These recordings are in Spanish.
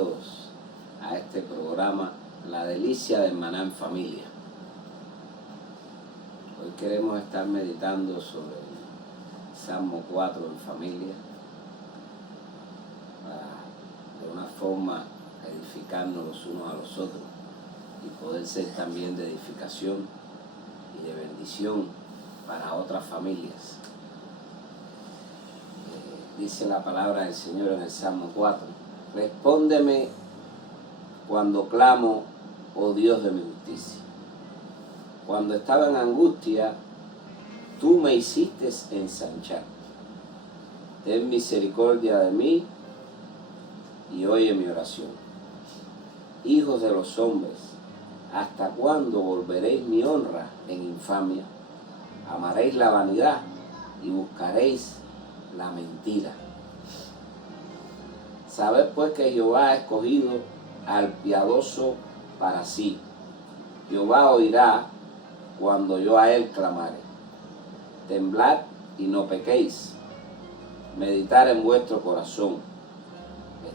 bienvenidos a este programa La Delicia del Maná en Familia. Hoy queremos estar meditando sobre el Salmo 4 en familia, para de una forma edificarnos los unos a los otros y poder ser también de edificación y de bendición para otras familias. Dice la palabra del Señor en el Salmo 4: respóndeme cuando clamo, oh Dios de mi justicia. Cuando estaba en angustia, tú me hiciste ensanchar. Ten misericordia de mí y oye mi oración. Hijos de los hombres, ¿hasta cuándo volveréis mi honra en infamia? Amaréis la vanidad y buscaréis la mentira. Sabed pues que Jehová ha escogido al piadoso para sí. Jehová oirá cuando yo a él clamare. Temblad y no pequéis. Meditar en vuestro corazón.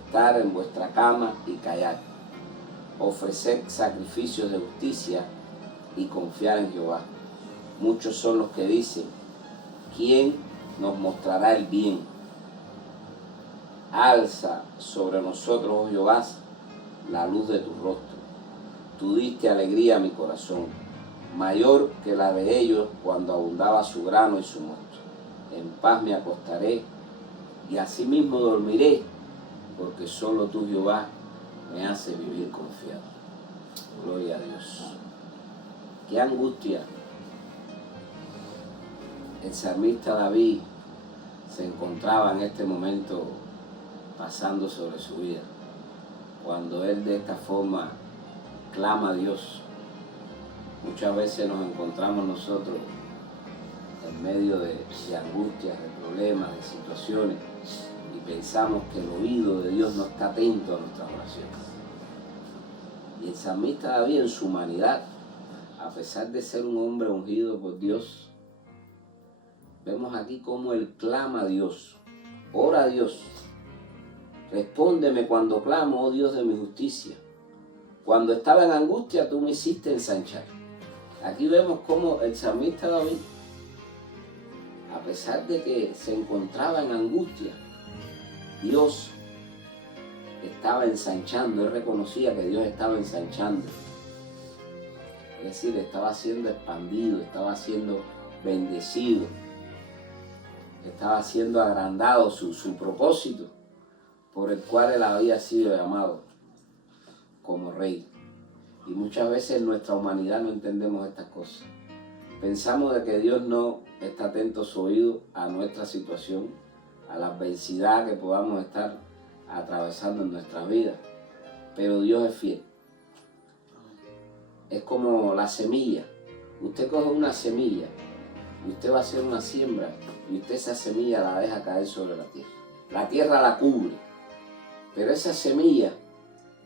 Estar en vuestra cama y callar. Ofrecer sacrificios de justicia y confiar en Jehová. Muchos son los que dicen: ¿quién nos mostrará el bien? Alza sobre nosotros, oh Jehová, la luz de tu rostro. Tú diste alegría a mi corazón, mayor que la de ellos cuando abundaba su grano y su mosto. En paz me acostaré y asimismo dormiré, porque solo tú, Jehová, me hace vivir confiado. Gloria a Dios. Qué angustia. El salmista David se encontraba en este momento pasando sobre su vida, cuando él de esta forma clama a Dios. Muchas veces nos encontramos nosotros en medio de angustias, de problemas, de situaciones, y pensamos que el oído de Dios no está atento a nuestras oraciones. Y el salmista David, en su humanidad, a pesar de ser un hombre ungido por Dios, vemos aquí cómo él clama a Dios, ora a Dios. Respóndeme cuando clamo, oh Dios de mi justicia. Cuando estaba en angustia, tú me hiciste ensanchar. Aquí vemos cómo el salmista David, a pesar de que se encontraba en angustia, Dios estaba ensanchando. Él reconocía que Dios estaba ensanchando. Es decir, estaba siendo expandido, estaba siendo bendecido, estaba siendo agrandado su propósito por el cual él había sido llamado como rey. Y muchas veces en nuestra humanidad no entendemos estas cosas. Pensamos de que Dios no está atento a su oído a nuestra situación, a la adversidad que podamos estar atravesando en nuestra vida. Pero Dios es fiel. Es como la semilla. Usted coge una semilla y usted va a hacer una siembra y usted esa semilla la deja caer sobre la tierra. La tierra la cubre, pero esa semilla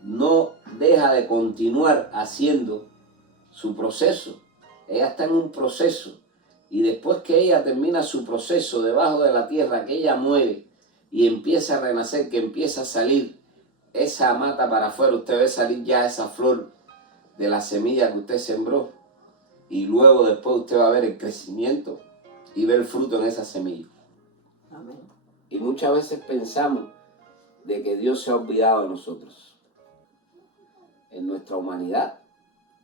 no deja de continuar haciendo su proceso. Ella está en un proceso, y después que ella termina su proceso debajo de la tierra, que ella muere y empieza a renacer, que empieza a salir esa mata para afuera, usted ve salir ya esa flor de la semilla que usted sembró, y luego después usted va a ver el crecimiento y ver el fruto en esa semilla. Amén. Y muchas veces pensamos de que Dios se ha olvidado de nosotros. En nuestra humanidad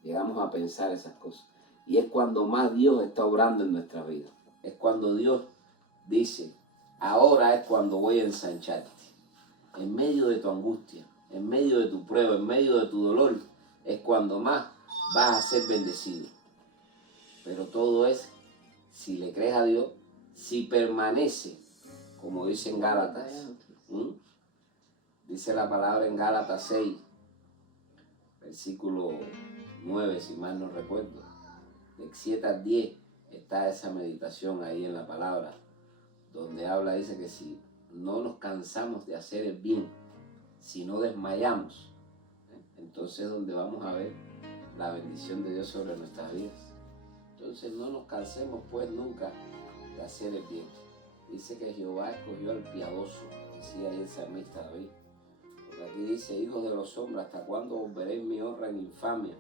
llegamos a pensar esas cosas. Y es cuando más Dios está obrando en nuestra vida. Es cuando Dios dice: ahora es cuando voy a ensancharte. En medio de tu angustia, en medio de tu prueba, en medio de tu dolor, es cuando más vas a ser bendecido. Pero todo es si le crees a Dios, si permanece, como dice en Gálatas. Dice la palabra en Gálatas 6, versículo 9, si mal no recuerdo. De 7 al 10 está esa meditación ahí en la palabra, donde habla, dice que si no nos cansamos de hacer el bien, si no desmayamos, entonces es donde vamos a ver la bendición de Dios sobre nuestras vidas. Entonces no nos cansemos pues nunca de hacer el bien. Dice que Jehová escogió al piadoso, decía ahí el salmista David. Aquí dice, hijos de los hombres, ¿hasta cuándo volveréis mi honra en infamia?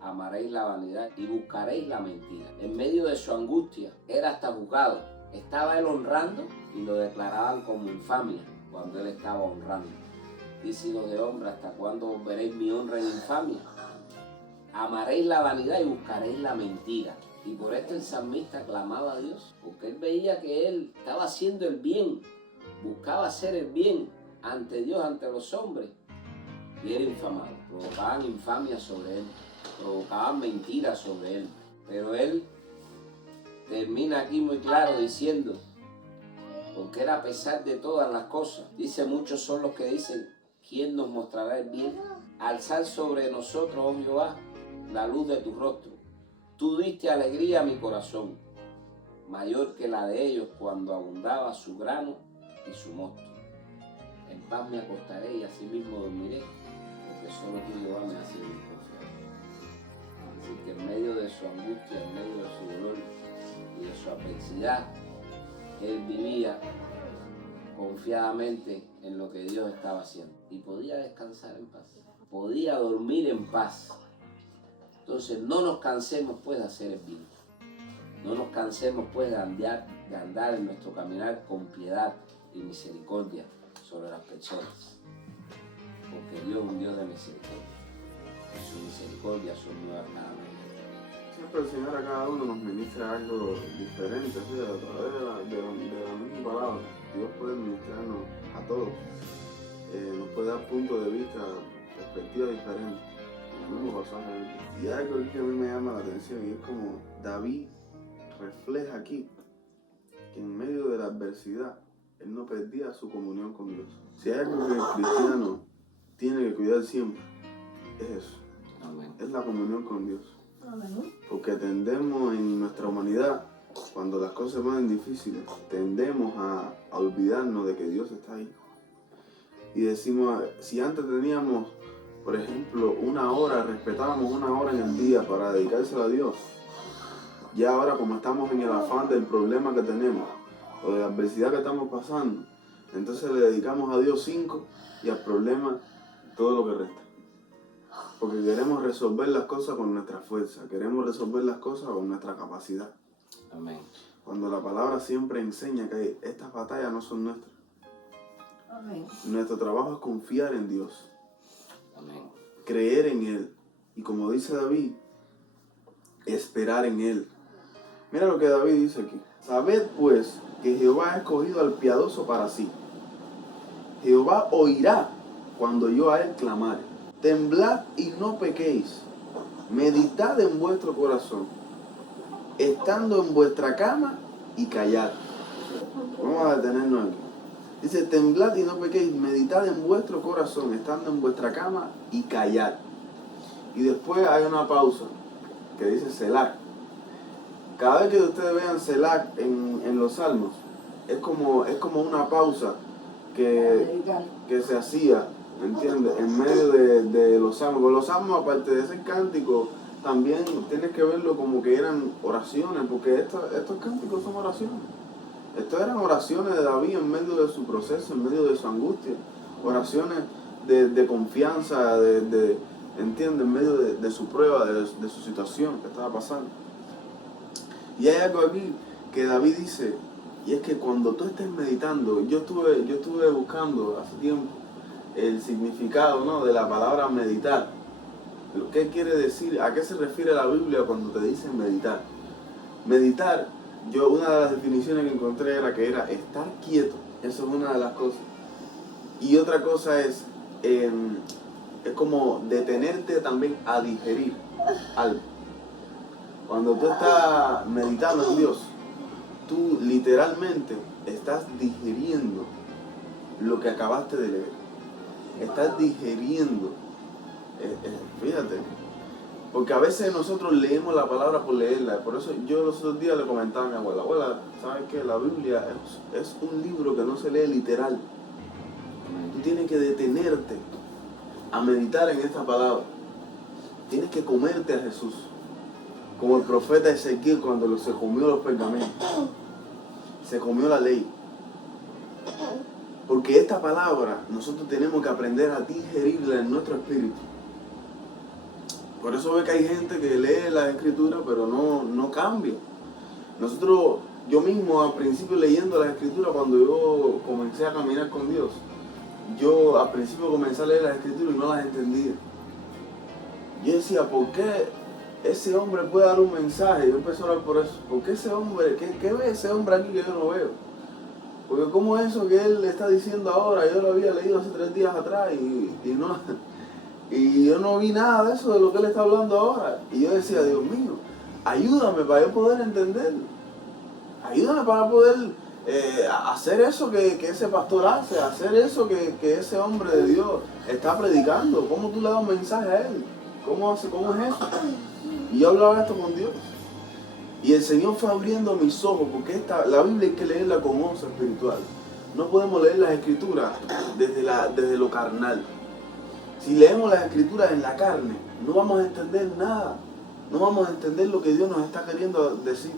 Amaréis la vanidad y buscaréis la mentira. En medio de su angustia, era hasta juzgado. Estaba él honrando y lo declaraban como infamia cuando él estaba honrando. Dice, hijos de hombres, ¿hasta cuándo volveréis mi honra en infamia? Amaréis la vanidad y buscaréis la mentira. Y por esto el salmista clamaba a Dios, porque él veía que él estaba haciendo el bien, buscaba hacer el bien ante Dios, ante los hombres, y era infamado. Provocaban infamia sobre él, provocaban mentiras sobre él. Pero él termina aquí muy claro diciendo, porque era a pesar de todas las cosas. Dice, muchos son los que dicen, ¿quién nos mostrará el bien? Alzar sobre nosotros, oh Jehová, la luz de tu rostro. Tú diste alegría a mi corazón, mayor que la de ellos cuando abundaba su grano y su mosto. En paz me acostaré y asimismo dormiré, porque solo tú, Jehová, me haces confiar. Así que en medio de su angustia, en medio de su dolor y de su adversidad, él vivía confiadamente en lo que Dios estaba haciendo y podía descansar en paz, podía dormir en paz. Entonces no nos cansemos pues de hacer el bien, no nos cansemos pues de andar en nuestro caminar con piedad y misericordia sobre las personas, porque Dios es un Dios de misericordia y su misericordia son nuevas cada mañana. Siempre el Señor a cada uno nos ministra algo diferente, ¿sí? A través de la misma palabra. Dios puede ministrarnos a todos, nos puede dar puntos de vista, perspectivas diferentes. Y hay algo que a mí me llama la atención, y es como David refleja aquí que en medio de la adversidad él no perdía su comunión con Dios. Si hay algo que el cristiano tiene que cuidar siempre, es eso. Amén. Es la comunión con Dios. Amén. Porque tendemos en nuestra humanidad, cuando las cosas se ponen difíciles, tendemos a olvidarnos de que Dios está ahí. Y decimos, si antes teníamos, por ejemplo, una hora, respetábamos una hora en el día para dedicársela a Dios, ya ahora como estamos en el afán del problema que tenemos o de la adversidad que estamos pasando, entonces le dedicamos a Dios 5 y al problema todo lo que resta. Porque queremos resolver las cosas con nuestra fuerza, queremos resolver las cosas con nuestra capacidad. Amén. Cuando la palabra siempre enseña que estas batallas no son nuestras. Amén. Nuestro trabajo es confiar en Dios, Amén. creer en Él y, como dice David, esperar en Él. Mira lo que David dice aquí. Sabed pues que Jehová ha escogido al piadoso para sí. Jehová oirá cuando yo a Él clamare. Temblad y no pequéis. Meditad en vuestro corazón, estando en vuestra cama y callad. Vamos a detenernos aquí. Dice, temblad y no pequéis, meditad en vuestro corazón, estando en vuestra cama y callad. Y después hay una pausa que dice Selah. Cada vez que ustedes vean Selah en los salmos, es como una pausa que se hacía, ¿entiendes? En medio de los salmos. Con los salmos, aparte de ser cántico, también tienes que verlo como que eran oraciones, porque estos cánticos son oraciones. Estos eran oraciones de David en medio de su proceso, en medio de su angustia. Oraciones de confianza, ¿entiendes? En medio de su prueba, de su situación que estaba pasando. Y hay algo aquí que David dice, y es que cuando tú estés meditando, yo estuve buscando hace tiempo el significado, ¿no?, de la palabra meditar. ¿Qué quiere decir? ¿A qué se refiere la Biblia cuando te dice meditar? Meditar, una de las definiciones que encontré era que era estar quieto. Eso es una de las cosas. Y otra cosa es como detenerte también a digerir algo. Cuando tú estás meditando en Dios, tú literalmente estás digiriendo lo que acabaste de leer. Estás digiriendo. Fíjate. Porque a veces nosotros leemos la palabra por leerla. Por eso yo los otros días le comentaba a mi abuela, ¿sabes qué? La Biblia es un libro que no se lee literal. Tú tienes que detenerte a meditar en esta palabra. Tienes que comerte a Jesús. Como el profeta Ezequiel cuando se comió los pergamentos. Se comió la ley. Porque esta palabra nosotros tenemos que aprender a digerirla en nuestro espíritu. Por eso ve que hay gente que lee la escritura pero no cambia. Yo mismo al principio leyendo la escritura, cuando yo comencé a caminar con Dios, yo al principio comencé a leer las escrituras y no las entendía. Yo decía, ¿por qué ese hombre puede dar un mensaje? Yo empecé a orar por eso. ¿Por qué ese hombre, qué ve ese hombre aquí que yo no veo? Porque como eso que él está diciendo ahora, yo lo había leído hace 3 días atrás y yo no vi nada de eso, de lo que él está hablando ahora. Y yo decía, Dios mío, ayúdame para yo poder entenderlo. Ayúdame para poder hacer eso que ese pastor hace, hacer eso que ese hombre de Dios está predicando. ¿Cómo tú le das un mensaje a él? ¿Cómo es eso? Y yo hablaba esto con Dios. Y el Señor fue abriendo mis ojos, porque la Biblia hay que leerla con ojo espiritual. No podemos leer las escrituras desde lo carnal. Si leemos las escrituras en la carne, no vamos a entender nada. No vamos a entender lo que Dios nos está queriendo decir.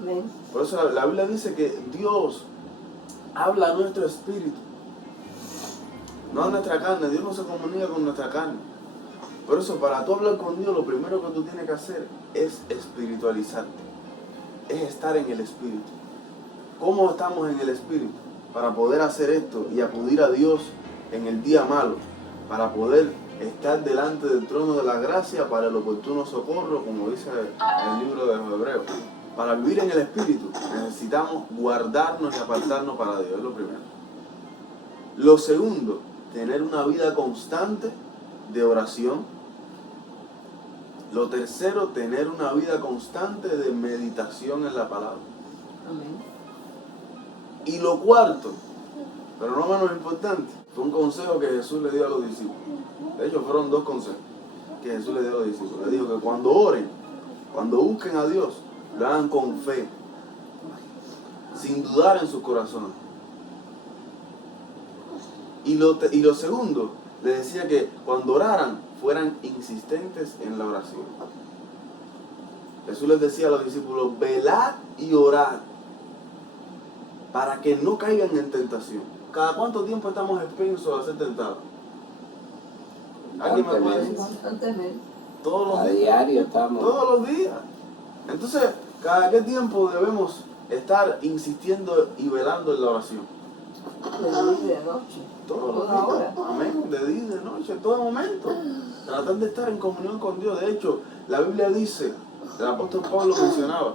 Amén. Por eso la Biblia dice que Dios habla a nuestro espíritu, no a nuestra carne. Dios no se comunica con nuestra carne. Por eso, para tú hablar con Dios, lo primero que tú tienes que hacer es espiritualizarte, es estar en el espíritu. ¿Cómo estamos en el espíritu? Para poder hacer esto y acudir a Dios en el día malo, para poder estar delante del trono de la gracia para el oportuno socorro, como dice el libro de los Hebreos. Para vivir en el espíritu necesitamos guardarnos y apartarnos para Dios, es lo primero. Lo segundo, tener una vida constante de oración. Lo tercero, tener una vida constante de meditación en la palabra. Amén. Y lo cuarto, pero no menos importante, fue un consejo que Jesús le dio a los discípulos. De hecho, fueron 2 consejos que Jesús le dio a los discípulos. Le dijo que cuando oren, cuando busquen a Dios, lo hagan con fe, sin dudar en sus corazones. Y lo segundo, le decía que cuando oraran, fueran insistentes en la oración. Jesús les decía a los discípulos, velad y orad, para que no caigan en tentación. ¿Cada cuánto tiempo estamos expensos a ser tentados? ¿Alguien me puede decir? Constantemente. Todos los A días. diario estamos. Todos los días. Entonces, ¿cada qué tiempo debemos estar insistiendo y velando en la oración? De día y de noche. Todos los Toda días. hora. Amén. De día y de noche, en todo momento. Tratar de estar en comunión con Dios. De hecho, la Biblia dice, el apóstol Pablo mencionaba,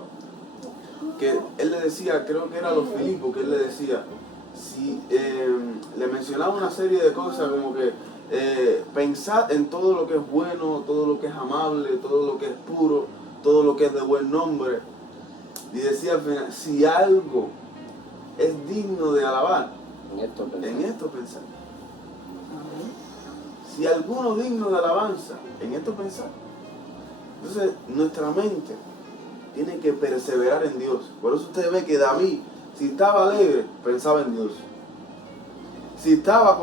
que él le decía, creo que era a los Filipos, que él le decía, si le mencionaba una serie de cosas como que pensad en todo lo que es bueno, todo lo que es amable, todo lo que es puro, todo lo que es de buen nombre. Y decía al final, si algo es digno de alabar, en esto pensar. Amén. Si alguno digno de alabanza, en esto pensar. Entonces, nuestra mente tiene que perseverar en Dios. Por eso usted ve que David, si estaba alegre, pensaba en Dios. Si estaba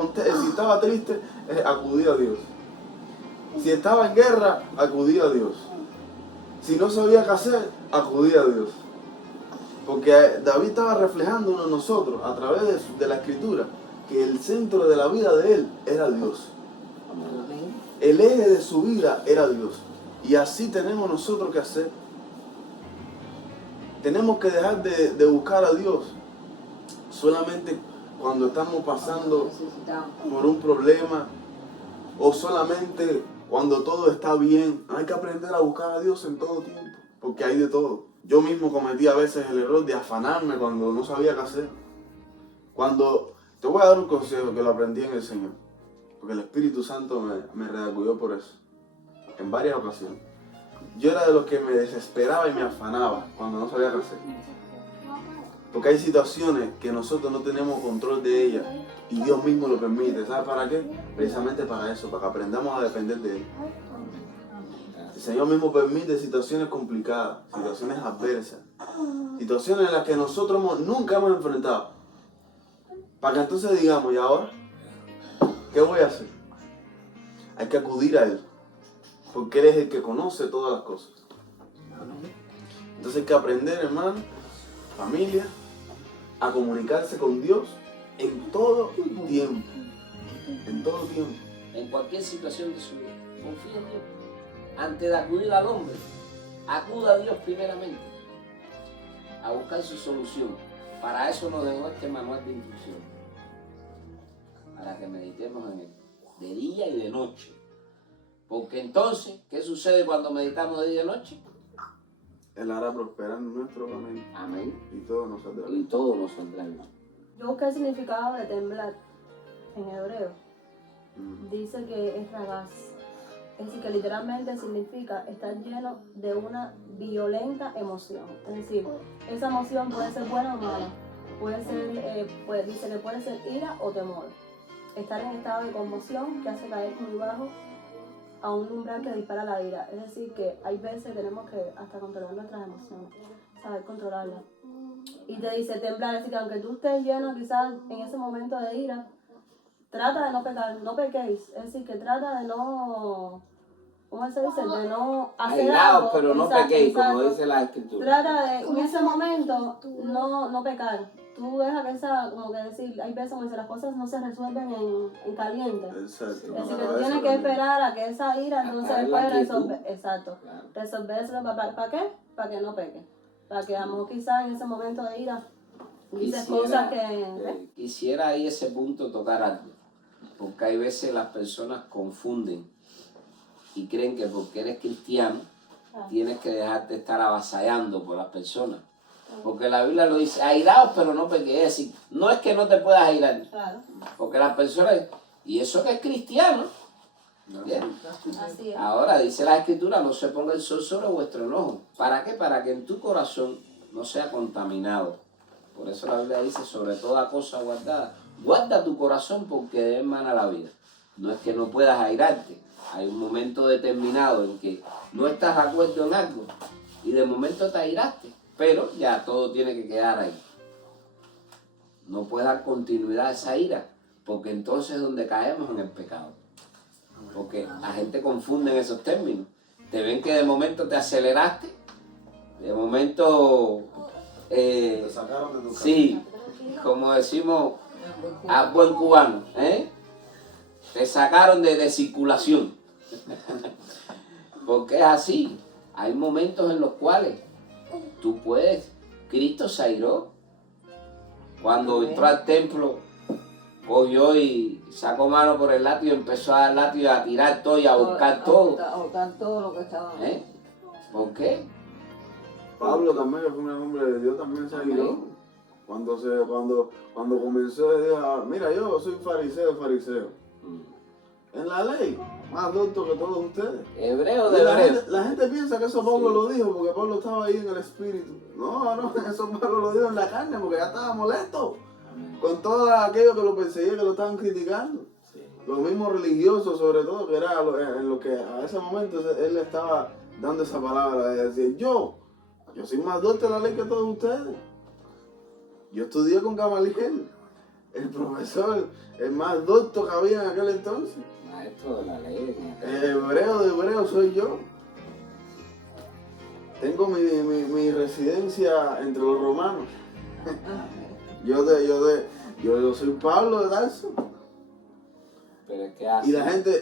triste, acudía a Dios. Si estaba en guerra, acudía a Dios. Si no sabía qué hacer, acudía a Dios. Porque David estaba reflejándonos nosotros a través de la escritura que el centro de la vida de él era Dios. Amén. El eje de su vida era Dios. Y así tenemos nosotros que hacer. Tenemos que dejar de buscar a Dios solamente cuando estamos pasando Necesitamos. por un problema o solamente cuando todo está bien. Hay que aprender a buscar a Dios en todo tiempo, porque hay de todo. Yo mismo cometí a veces el error de afanarme cuando no sabía qué hacer. Te voy a dar un consejo que lo aprendí en el Señor, porque el Espíritu Santo me redarguyó por eso, en varias ocasiones. Yo era de los que me desesperaba y me afanaba cuando no sabía qué hacer. Porque hay situaciones que nosotros no tenemos control de ellas y Dios mismo lo permite. ¿Sabes para qué? Precisamente para eso, para que aprendamos a depender de Él. El Señor mismo permite situaciones complicadas, situaciones adversas, situaciones en las que nosotros nunca hemos enfrentado. Para que entonces digamos, ¿y ahora? ¿Qué voy a hacer? Hay que acudir a Él, porque Él es el que conoce todas las cosas. Entonces hay que aprender, hermano, familia, a comunicarse con Dios en todo tiempo. En todo tiempo. En cualquier situación de su vida. Confía en Dios. Antes de acudir al hombre, acuda a Dios primeramente a buscar su solución. Para eso nos dejó este manual de instrucción. Para que meditemos en él, de día y de noche. Porque entonces, ¿qué sucede cuando meditamos de día y de noche? Él hará prosperar nuestro camino. Amén. Y todo nos saldrá Y bien. todo nos saldrá bien. Yo busqué el significado de temblar en hebreo. Mm. Dice que es ragaz. Es decir, que literalmente significa estar lleno de una violenta emoción. Es decir, esa emoción puede ser buena o mala. Puede ser, dice que puede ser ira o temor. Estar en estado de conmoción que hace caer muy bajo a un umbral que dispara la ira. Es decir, que hay veces tenemos que hasta controlar nuestras emociones, saber controlarlas. Y te dice temblar, es decir, que aunque tú estés lleno quizás en ese momento de ira, trata de no pecar, no pequéis. Es decir, que trata de no, ¿cómo se dice? De no hacer Airaos, algo. pero no pequéis, como dice la Escritura. Trata de, en ese momento, no pecar. Tú deja que esa, como que decir, hay veces como dice, las cosas no se resuelven en caliente. Exacto. Es decir, que Para tú eso tienes que también. esperar a que esa ira entonces Acá en la después quietud. resolver. Exacto. Claro. Resolverse, ¿para qué? Para que no peque. Para que a lo mejor quizás en ese momento de ira dices cosas que... Quisiera ahí ese punto tocar algo. Porque hay veces las personas confunden y creen que porque eres cristiano tienes que dejarte estar avasallando por las personas. Porque la Biblia lo dice, airaos pero no pequéis. Es decir, no es que no te puedas airar. Claro, Porque las personas, y eso que es cristiano, ¿entiendes? así es. Ahora dice la Escritura, no se ponga el sol sobre vuestro enojo. ¿Para qué? Para que en tu corazón no sea contaminado. Por eso la Biblia dice, sobre toda cosa guardada, guarda tu corazón porque de él mana la vida. No es que no puedas airarte. Hay un momento determinado en que no estás de acuerdo en algo y de momento te airaste, pero ya todo tiene que quedar ahí. No puedes dar continuidad a esa ira, porque entonces es donde caemos en el pecado. Porque la gente confunde en esos términos. Te ven que de momento te aceleraste, de momento, Te sacaron de tu casa. sí, como decimos a buen cubano, te sacaron de circulación. Porque es así. Hay momentos en los cuales tú puedes. Cristo se airó. Cuando entró al templo, cogió y sacó mano por el látigo y empezó a dar látigo y a tirar todo y a buscar todo. A buscar todo lo que estaba. ¿Por qué? Pablo también, que fue un hombre de Dios, también se airó. Cuando comenzó, dijo, mira, yo soy fariseo. En la ley, más docto que todos ustedes. Hebreo Y de la hebreo. gente, la gente piensa que eso Pablo Sí. lo dijo porque Pablo estaba ahí en el espíritu. No, eso Pablo lo dijo en la carne porque ya estaba molesto con todo aquello que lo perseguía, que lo estaban criticando. Sí. Los mismos religiosos, sobre todo, que era en lo que a ese momento él le estaba dando esa palabra de decir, yo soy más docto de la ley que todos ustedes. Yo estudié con Gamaliel, el profesor, el más docto que había en aquel entonces. Maestro de la ley. El hebreo de hebreo soy yo. Tengo mi residencia entre los romanos. Yo soy Pablo de Tarso. Pero es que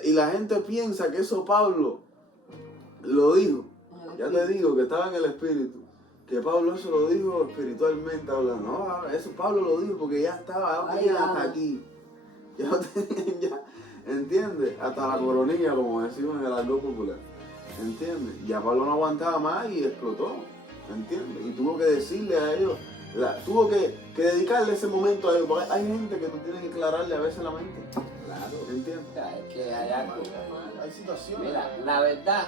Y la gente piensa que eso Pablo lo dijo. Ya te digo que estaba en el espíritu. Que Pablo eso lo dijo espiritualmente hablando. No, eso Pablo lo dijo porque ya estaba hasta aquí. Ya lo tenían ya. ¿Entiendes? Hasta la coronilla, como decimos en el argot popular. ¿Entiendes? Ya Pablo no aguantaba más y explotó. ¿Entiendes? Y tuvo que decirle a ellos, tuvo que dedicarle ese momento a ellos. Porque hay gente que tú tienes que aclararle a veces la mente. Claro. ¿Entiendes? Es que hay algo. Hay situaciones. Mira, la verdad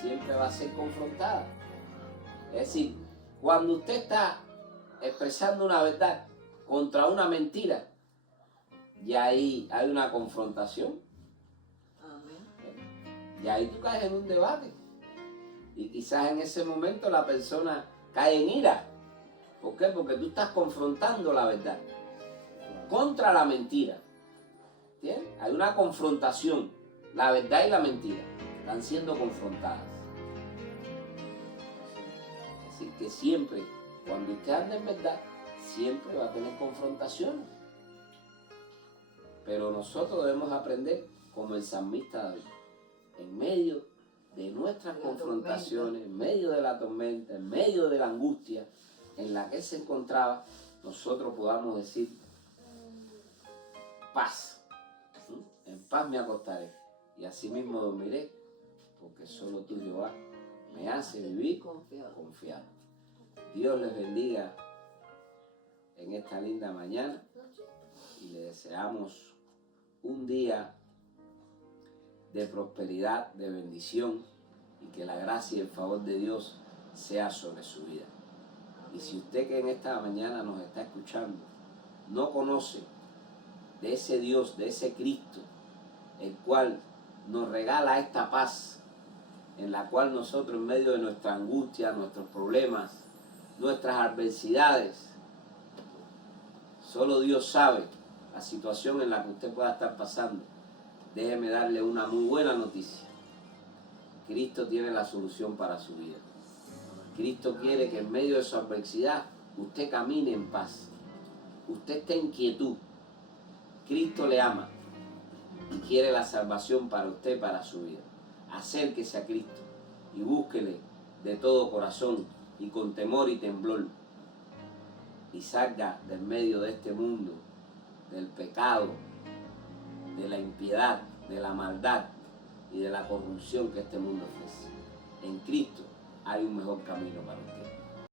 siempre va a ser confrontada. Es decir, cuando usted está expresando una verdad contra una mentira, y ahí hay una confrontación. Y ahí tú caes en un debate. Y quizás en ese momento la persona cae en ira. ¿Por qué? Porque tú estás confrontando la verdad contra la mentira. ¿Entiendes? Hay una confrontación. La verdad y la mentira están siendo confrontadas. Es decir, que siempre, cuando usted anda en verdad, siempre va a tener confrontaciones. Pero nosotros debemos aprender como el salmista David, en medio de nuestras confrontaciones, en medio de la tormenta, en medio de la angustia en la que él se encontraba, nosotros podamos decir, paz, en paz me acostaré y así mismo dormiré, porque solo tú, Jehová, me hace vivir confiado. Dios les bendiga en esta linda mañana y le deseamos un día de prosperidad, de bendición, y que la gracia y el favor de Dios sea sobre su vida. Y si usted que en esta mañana nos está escuchando no conoce de ese Dios, de ese Cristo, el cual nos regala esta paz, en la cual nosotros en medio de nuestra angustia, nuestros problemas, nuestras adversidades, solo Dios sabe la situación en la que usted pueda estar pasando, déjeme darle una muy buena noticia. Cristo tiene la solución para su vida. Cristo quiere que en medio de su adversidad usted camine en paz. Usted esté en quietud. Cristo le ama y quiere la salvación para usted, para su vida. Acérquese a Cristo y búsquele de todo corazón y con temor y temblor. Y salga del medio de este mundo, del pecado, de la impiedad, de la maldad y de la corrupción que este mundo ofrece. En Cristo hay un mejor camino para usted.